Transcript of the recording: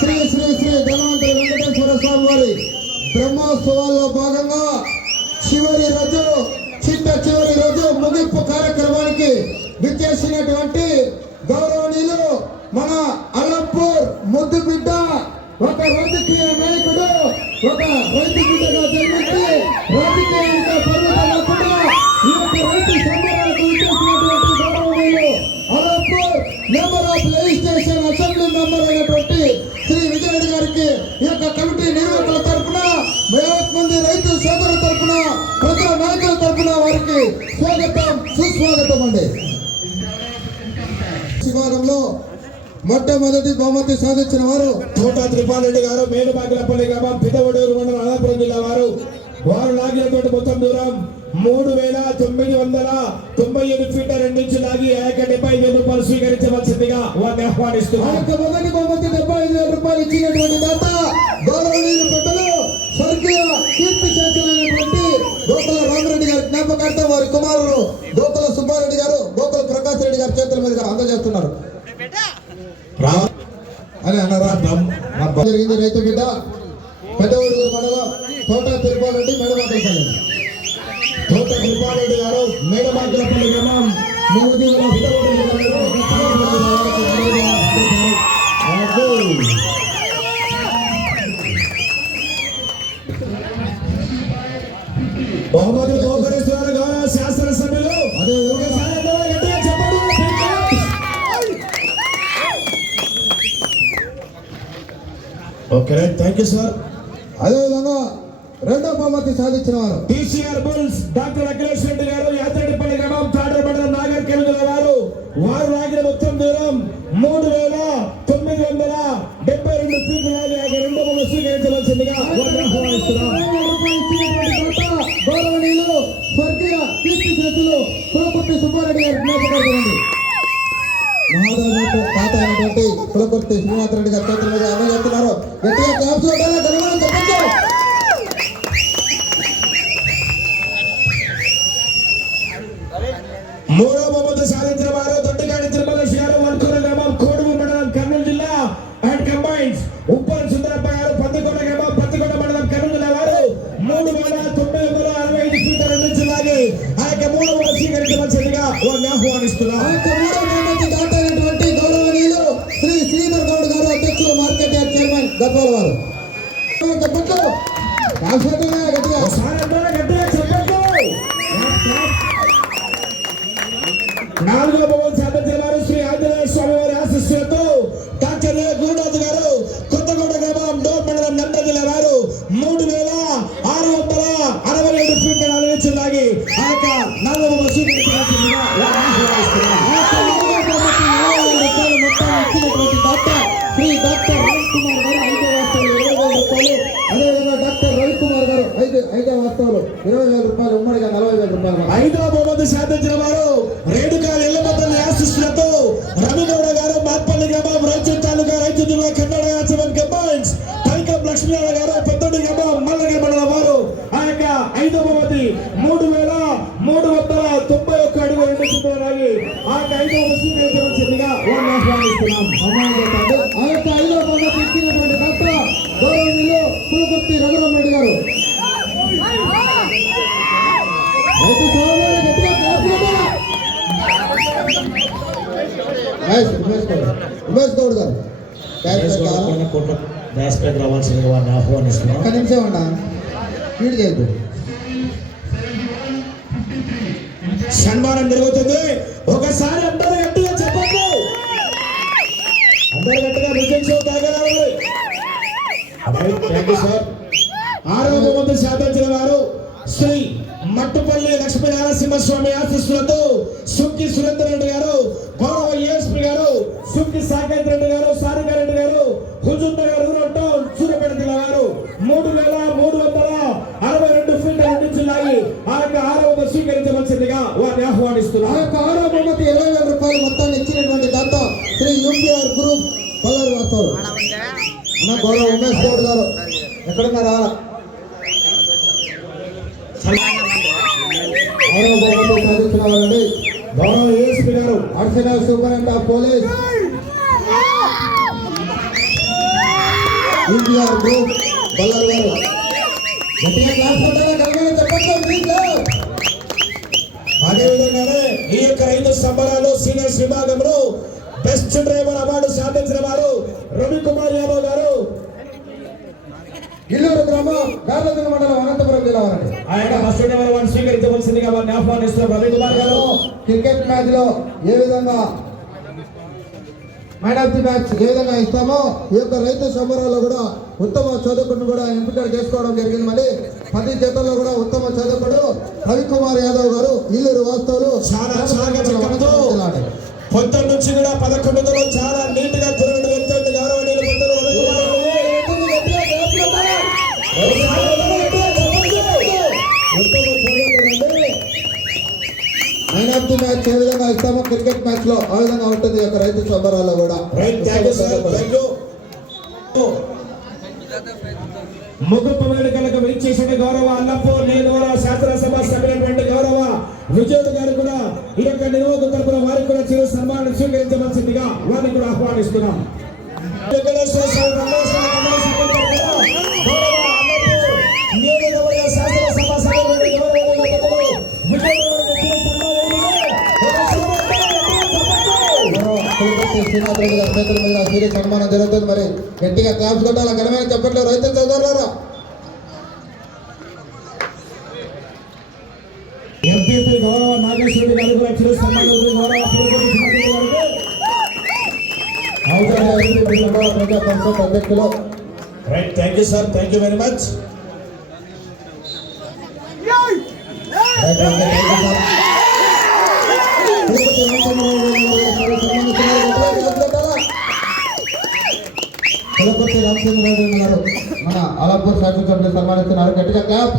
శ్రీ శ్రీ శ్రీ ధనవంతరి వెంకటేశ్వర స్వామి వారి బ్రహ్మోత్సవాల్లో భాగంగా చివరి రోజు చిట్ట చివరి రోజు ముగింపు కార్యక్రమానికి విచ్చేసినటువంటి గౌరవనీయులు మన సుస్వాగతం అండి విభాగంలో మొట్టమొదటి బహుమతి సాధించిన వారు తోట త్రిపాలరెడ్డి గారు మేలుబాగిలపల్లి గ్రామం పిదవడూరు మండలం అనంతపురం జిల్లా వారు. వారు లాగినటువంటి మొత్తం దూరం మూడు వేల తొమ్మిది వందల తొంభై ఏడు ఫీట్ల రెండు ఇంచులు లాగి ఏక డెబ్బై ఐదు రూపాయలు స్వీకరించవలసిందిగా వారిని ఆహ్వానిస్తున్నారు మొదటి బహుమతి డెబ్బై ఐదు వేల రూపాయలు ఇచ్చినటువంటి దాత గౌరవనీయులు పెద్దలు స్వర్గీయ కీర్తి రామరెడ్డి గారి జ్ఞాపకార్థం వారి గారి మీదుగా అందజేస్తున్నారు అని అన్నారా జరిగింది రైతు బిడ్డ. పెద్ద ఊరు మండలం తోట తిరుపాలండి మెడమాటపల్లి తోట త్రిపాలరెడ్డి గారు మేలుబాగిలపల్లి గ్రామం. బహుమతి బహుకరిస్తున్నారు గౌరవ ఓకే థ్యాంక్ యూ సార్ అదేవిధంగా రెండో బహుమతి సాధించిన వారు. TCR bulls doctor Akhilesh Reddy garu Yatreddipalli గ్రామం తాడర మండలం నాగర్ కెలుగుల వారు. వారు లాగిన మొత్తం దూరం మూడు ఉన్నటువంటి తాత శ్రీనివాస రెడ్డి గారు చేతుల మీద అందజేస్తున్నారు గట్టిగా క్లాప్స్ కొట్టాలా గర్వంగా మూడో సాధించిన వారు తిరుమల గ్రామం కోడుగు మండలం కర్నూలు జిల్లా అండ్ కంబైన్స్. ఉప్పల్ సుందరప్ప గారు పత్తికొండ గ్రామం పత్తికొండ మండలం కర్నూలు జిల్లా వారు మూడు వేల తొమ్మిది వందల అరవై ఐదు లాగి ఆ యొక్క స్వీకరించవలసిందిగా నాలుగో భవన్ సాధించిన వారు శ్రీ ఆంజనేయ స్వామి వారి ఆశిస్సులతో డాక్టర్ గురునాథ్ గారు కొత్తగూడ గ్రామం డోర్ మండలం జిల్లా వారు మూడు వేల ఆరు వందల అరవై ఏడు ఫీట్ల నాలుగు ఇంచులు లాగి ఆ యొక్క నాలుగవ బహుమతి ఐదవ సాధించిన వారు రేణుకాల ఇళ్ళబద్దల ఆశిస్తులతో రవిగౌడ గారు మాత్పల్లి గ్రామం రైతు తాలూకా రైతు జిల్లా కన్నడ సెవెన్ కంబైన్స్ పైకం లక్ష్మీనారాయణ గారు పెద్దడి గ్రామం మల్లగి మండలం వారు. ఆ యొక్క ఐదవ మంది మూడు వేల మూడు వందల తొంభై ఒక్క అడుగు రెండు చుట్టూ ఆ యొక్క ఐదవ స్వీకరించవలసిందిగా వారిని ఆహ్వానిస్తున్నాం ఆ యొక్క ఐదవ బహుమతి ఇచ్చినటువంటి డాక్టర్ గౌరవనీయులు కులపర్తి రఘురామరెడ్డి ఉమేష్ గౌడ్ గారు. రావాల్సిందిగా వారిని ఆహ్వానిస్తున్నాం. ఒక్క నిమిషం అన్నా. చేయద్దు సన్మానం జరుగుతుంది. ఒకసారి అందరూ గట్టిగా చెప్పండి అందరూ గట్టిగా విజయం షో తాగరావాలి థ్యాంక్ యూ సార్. బహుమతి సాధించిన వారు శ్రీ మట్టుపల్లి లక్ష్మీ నరసింహస్వామి ఆశీస్సులతో కి సాకేత్ రెడ్డి గారు సారికా రెడ్డి గారు హుజూర్ నగర్ రూరల్ టౌన్ సూర్యపేట జిల్లా గారు. మూడు వేల మూడు వందల అరవై రెండు ఫీట్ల నుంచి లాగి ఆ యొక్క ఆరవ స్వీకరించవలసిందిగా వారిని ఆహ్వానిస్తున్నారు ఆ యొక్క ఆరో బహుమతి ఇరవై వేల రూపాయలు మొత్తాన్ని ఇచ్చినటువంటి దాత శ్రీ యూపీఆర్ గ్రూప్ పల్లరు వాస్తవులు అన్న గౌరవ ఉమేష్ గౌడ్ గారు ఎక్కడున్నారా ఆరో బహుమతి సాధించిన వారండి గౌరవ ASP garu additional superintendent of police EPR group Ballaru garu గట్టిగా క్లాస్ కలమని చెప్పండి ప్లీజ్ అదే విధంగానే ఈ యొక్క రైతు సంబరాలు సీనియర్స్ విభాగంలో బెస్ట్ డ్రైవర్ అవార్డు సాధించిన వారు రవికుమార్ యాదవ్ గారు. ఇల్లూరు గ్రామం గార్లదిన మండలం అనంతపురం జిల్లా వారండి. ఆయన ఫస్ట్ డ్రైవర్ వారిని స్వీకరించవలసిందిగా వారిని ఆహ్వానిస్తున్నారు రవికుమార్ గారు. క్రికెట్ మ్యాచ్లో ఏ విధంగా మ్యాన్ ఆఫ్ ది మ్యాచ్ ఏ విధంగా ఇస్తామో ఈ యొక్క రైతు సంబరాల్లో కూడా ఉత్తమ చదువుకుని కూడా ఎంపిక చేసుకోవడం జరిగింది మరి పది జతల్లో కూడా ఉత్తమ చదువుకుడు రవికుమార్ యాదవ్ గారు ఇల్లూరు వాస్తవులు పొద్దున్న నుంచి కూడా పదకొండులో చాలా నీట్గా తిరుగుడు వెళ్తుంది. Man of the match cricket మ్యాచ్లో ఆ విధంగా ఉంటుంది యొక్క రైతు సంబరాల్లో కూడా. యూ ముగ్గుపు వేడుకలకు విచ్చేసిన గౌరవ అన్నపూర్ నేనూర శాసనసభ సభ్యులైనటువంటి గౌరవ విజయుడు గారు కూడా ఈ యొక్క నిర్వాహక తరపున వారికి కూడా చిరు సన్మానం స్వీకరించవలసిందిగా వారిని కూడా ఆహ్వానిస్తున్నాం. పులిపర్తి శ్రీనాథ్ రెడ్డి మీద సీరియస్ సన్మానం జరుగుతుంది మరి గట్టిగా క్లాప్స్ కొట్టాలి ఘనమైన చెప్పట్లు రైతు సోదరులారా ఎంపీపీ గౌరవ నాగేశ్వరుడి గారు కూడా చిరు సన్మానం గౌరవ పులిపర్తి శ్రీనాథ్ రెడ్డి గారికి అవసరం ప్రజా పరిషత్ అధ్యక్షులు right thank you sir thank you very much రైతు రంగ థాంక్యూ సార్. అలంపూర్ శాసనసభ్యులు సన్మానిస్తున్నారు గట్టిగా క్లాప్